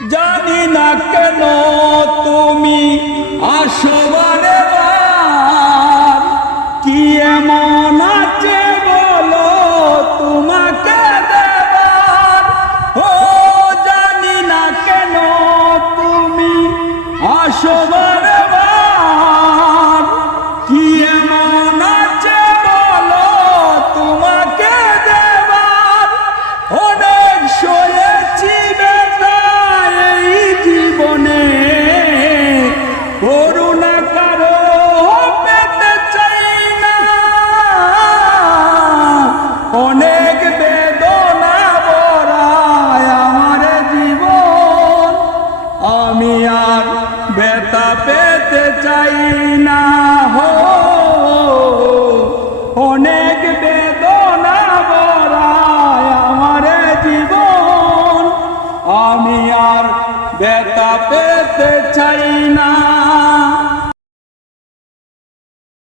জানি না কেন তুমি আসো বারে বার, কি এমন আছে বলো তোমাকে দেবার। ও জানি না কেন তুমি আসো বারে বার, কি এমন আছে বলো তোমাকে দেবার। অনেক সয়েছি জীবনে, করুণা কারো পেতে চাই না। অনেক বেদনা ভরায় আমার জীবন, আমি আর ব্যথা পেতে চাই না। হো অনেক বেদনা ভরায় আমার জীবন, আমি আর ব্যথা পেতে চাই